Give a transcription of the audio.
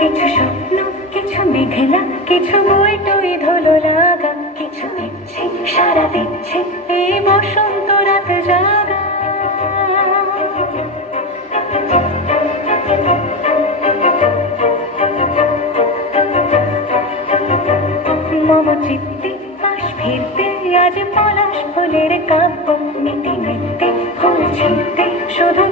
কিছু স্বপ্ন, কিছু মেঘলা, কিছু বই টই ধুলো লাগা, কিছু ইচ্ছে সারা দিচ্ছে এই বসন্ত রাত জাগা। মম চিত্তে পাশ ফিরতে আজ পলাশ ফুলের কাব্য, নিতে নিতে ফুল ছিঁড়তে শুধু